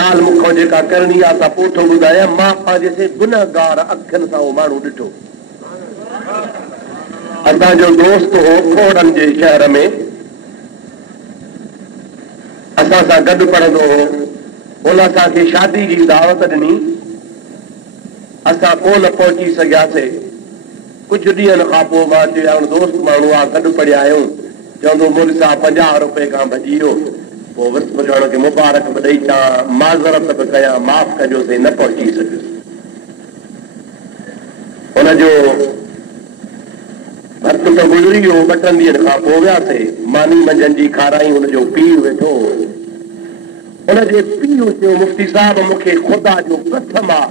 ॻाल्हि मूंखां जेका करणी आहे त पोइ थो ॿुधायां। मां पंहिंजे से गुनहगार अखियुनि सां उहो माण्हू ॾिठो। असांजो दोस्त हो खोड़नि जे शहर में, असां सां गॾु पढ़ंदो हो। उन असांखे शादी जी दावत ॾिनी, असां कोन पहुची सघियासीं। कुझु ॾींहंनि खां पोइ मां चयो दोस्त माण्हू आहे, गॾु पढ़िया आहियूं। चवंदो मुड़िस 50 रुपए खां भॼी वियो। पोइ विस्पति खे मुबारक बि ॾेई अचां, माज़रत बि कयां, माफ़ कजोसीं, न पहुची सघियुसि। हुनजो भर्त त गुज़री वियो। 2 ॾींहंनि खां पोइ वियासीं, मानी मंझंदि जी खाराई। हुनजो पीउ वेठो, हुनजे पीउ चयो मुफ़्ती साहिब मूंखे ख़ुदा जो कसम आहे,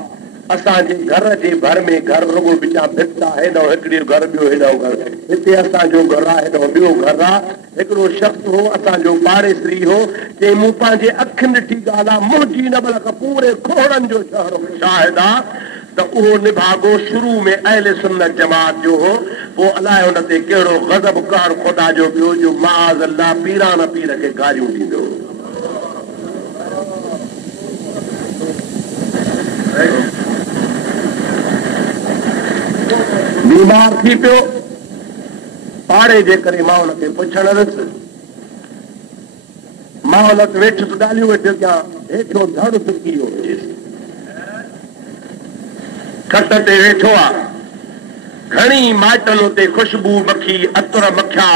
असांजे घर जे भर में घर रुगो बिचा भित आहे, हेॾो हिकिड़ो घर ॿियो हेॾो घर, हिते असांजो घर आहे, हेॾो ॿियो घर आहे। हिकिड़ो शख़्स हो असांजो पाड़ेसरी हो, चई मूं पंहिंजे अखियुनि ॾिठी ॻाल्हि आहे, मुंहिंजी न बल्कि पूरे खोड़नि जो शहर शाहिद आहे त उहो निभागो शुरू में अहले सुन्नत जमात जो हो। पोइ अलाए हुन ते कहिड़ो गज़ब कहर ख़ुदा जो ॿियो जो माज़ अल्लाह पीरान पीर खे गारियूं ॾींदो। बीमार थी पियो, पाड़े जे करे मां हुनखे पुछण वियुसि। मां हुन वटि वेठुसि, ॻाल्हियूं वेठियो कयां, हेठो धड़ सुकी वियो हुजेसि, खट ते वेठो आहे, घणी माइटनि उते ख़ुशबू मखी, अतर मखिया,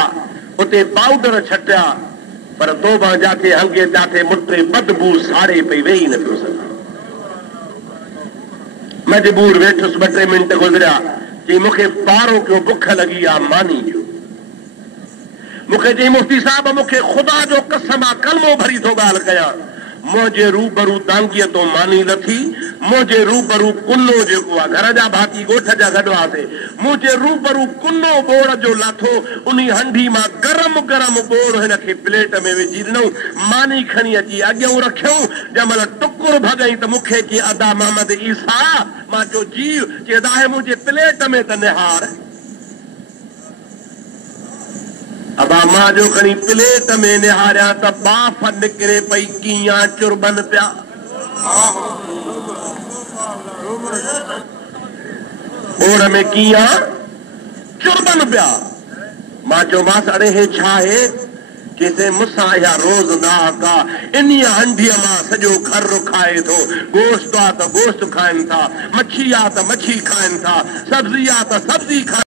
उते पाउडर छटिया, पर तोबा जाके हंगे जाके मुटे बदबू साड़े पई, वेही न पियो सघां। मजबूर वेठुसि, 2-3 मिंट गुज़रिया, चई मूंखे पारो कयो, बुख लॻी आहे, मानी ॾियो। मूंखे चई मुफ़्ती साहिब मूंखे ख़ुदा जो कसम आहे, कलमो भरी थो ॻाल्हि कयां, मुंहिंजे रूबरू दांगीअ तो मानी लथी, मुंहिंजे रूबरू कुनो जेको आहे, घर जा भाती ॻोठ जा गॾु हुआसीं, मुंहिंजे रूबरू कुनो बोड़ जो लाथो, उन हंडी मां गरम गरम बोड़ हिनखे प्लेट में विझी ॾिनऊं, मानी खणी अची अॻियां रखियऊं। जंहिंमहिल टुकुर भॻई त मूंखे चई अदा मोहम्मद ईसा, मां चयो जीव, चई अदा मुंहिंजे प्लेट में त निहार। अबा मां जो खणी प्लेट में निहारिया त बाफ़ निकिरे पई, कीअं चुरबन पिया। ओड़ में कीअं चुरबन पिया। मां चयो मां अड़े हे छा आहे? चइसे मूंसां इहा रोज़ नाका, इन हंडीअ मां सॼो घर खाए थो। गोश्त आहे त गोश्त खाइनि था, मच्छी आहे त मच्छी खाइनि था, सब्ज़ी आहे त सब्ज़ी खाइनि